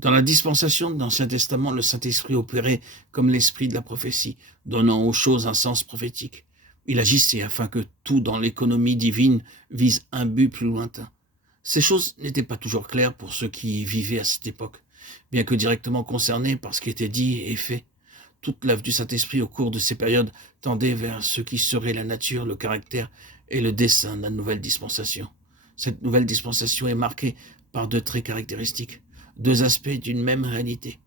Dans la dispensation de l'Ancien Testament, le Saint-Esprit opérait comme l'esprit de la prophétie, donnant aux choses un sens prophétique. Il agissait afin que tout dans l'économie divine vise un but plus lointain. Ces choses n'étaient pas toujours claires pour ceux qui vivaient à cette époque, bien que directement concernés par ce qui était dit et fait. Toute l'œuvre du Saint-Esprit au cours de ces périodes tendait vers ce qui serait la nature, le caractère et le dessein de la nouvelle dispensation. Cette nouvelle dispensation est marquée par deux traits caractéristiques, deux aspects d'une même réalité.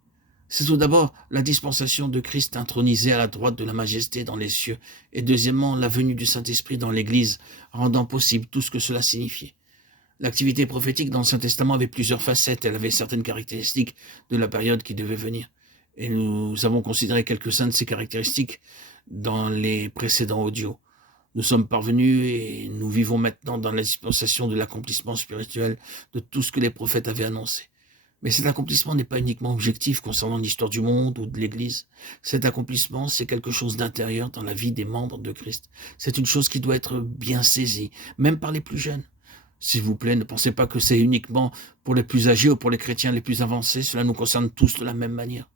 C'est tout d'abord la dispensation de Christ intronisé à la droite de la majesté dans les cieux, et deuxièmement la venue du Saint-Esprit dans l'Église, rendant possible tout ce que cela signifiait. L'activité prophétique dans l'Ancien Testament avait plusieurs facettes, elle avait certaines caractéristiques de la période qui devait venir. Et nous avons considéré quelques-uns de ces caractéristiques dans les précédents audios. Nous sommes parvenus et nous vivons maintenant dans la dispensation de l'accomplissement spirituel de tout ce que les prophètes avaient annoncé. Mais cet accomplissement n'est pas uniquement objectif concernant l'histoire du monde ou de l'Église. Cet accomplissement, c'est quelque chose d'intérieur dans la vie des membres de Christ. C'est une chose qui doit être bien saisie, même par les plus jeunes. S'il vous plaît, ne pensez pas que c'est uniquement pour les plus âgés ou pour les chrétiens les plus avancés. Cela nous concerne tous de la même manière.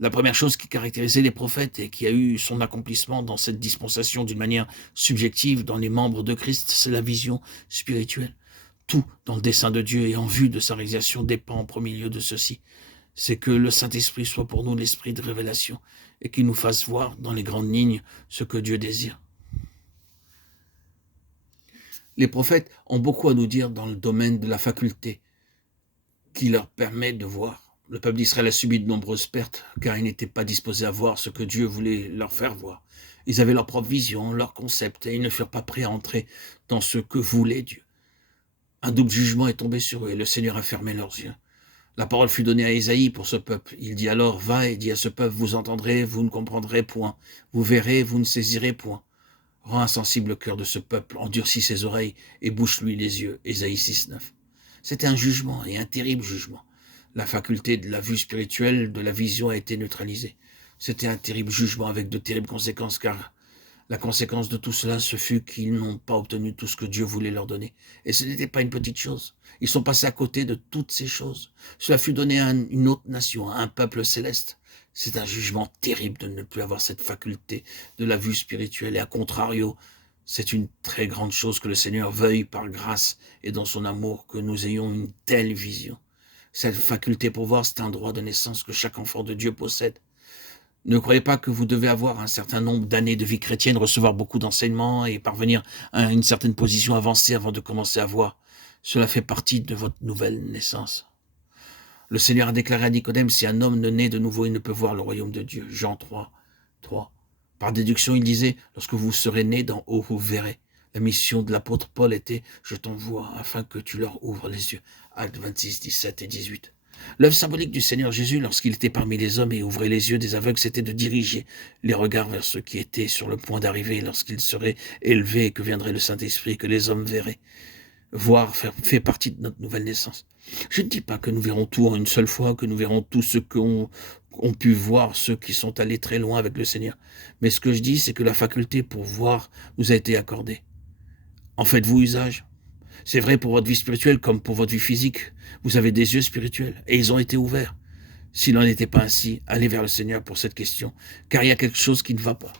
La première chose qui caractérisait les prophètes et qui a eu son accomplissement dans cette dispensation d'une manière subjective dans les membres de Christ, c'est la vision spirituelle. Tout dans le dessein de Dieu et en vue de sa réalisation dépend en premier lieu de ceci. C'est que le Saint-Esprit soit pour nous l'esprit de révélation et qu'il nous fasse voir dans les grandes lignes ce que Dieu désire. Les prophètes ont beaucoup à nous dire dans le domaine de la faculté qui leur permet de voir. Le peuple d'Israël a subi de nombreuses pertes car ils n'étaient pas disposés à voir ce que Dieu voulait leur faire voir. Ils avaient leur propre vision, leur concept et ils ne furent pas prêts à entrer dans ce que voulait Dieu. Un double jugement est tombé sur eux et le Seigneur a fermé leurs yeux. La parole fut donnée à Ésaïe pour ce peuple. Il dit alors, va et dis à ce peuple, vous entendrez, vous ne comprendrez point. Vous verrez, vous ne saisirez point. Rends insensible le cœur de ce peuple, endurcis ses oreilles et bouche-lui les yeux. Ésaïe 6,9. C'était un jugement et un terrible jugement. La faculté de la vue spirituelle, de la vision a été neutralisée. C'était un terrible jugement avec de terribles conséquences car la conséquence de tout cela, ce fut qu'ils n'ont pas obtenu tout ce que Dieu voulait leur donner. Et ce n'était pas une petite chose. Ils sont passés à côté de toutes ces choses. Cela fut donné à une autre nation, à un peuple céleste. C'est un jugement terrible de ne plus avoir cette faculté de la vue spirituelle. Et à contrario, c'est une très grande chose que le Seigneur veuille par grâce et dans son amour que nous ayons une telle vision. Cette faculté pour voir, c'est un droit de naissance que chaque enfant de Dieu possède. Ne croyez pas que vous devez avoir un certain nombre d'années de vie chrétienne, recevoir beaucoup d'enseignements et parvenir à une certaine position avancée avant de commencer à voir. Cela fait partie de votre nouvelle naissance. Le Seigneur a déclaré à Nicodème, si un homme ne naît de nouveau, il ne peut voir le royaume de Dieu. Jean 3, 3. Par déduction, il disait, lorsque vous serez nés d'en haut, vous verrez. La mission de l'apôtre Paul était, je t'envoie afin que tu leur ouvres les yeux. Actes 26, 17 et 18. L'œuvre symbolique du Seigneur Jésus, lorsqu'il était parmi les hommes et ouvrait les yeux des aveugles, c'était de diriger les regards vers ceux qui étaient sur le point d'arriver, lorsqu'il serait élevé et que viendrait le Saint-Esprit, que les hommes verraient. Voir fait partie de notre nouvelle naissance. Je ne dis pas que nous verrons tout en une seule fois, que nous verrons tout ce qu'ont pu voir ceux qui sont allés très loin avec le Seigneur. Mais ce que je dis, c'est que la faculté pour voir nous a été accordée. En faites-vous usage? C'est vrai pour votre vie spirituelle comme pour votre vie physique. Vous avez des yeux spirituels et ils ont été ouverts. S'il n'en était pas ainsi, allez vers le Seigneur pour cette question, car il y a quelque chose qui ne va pas.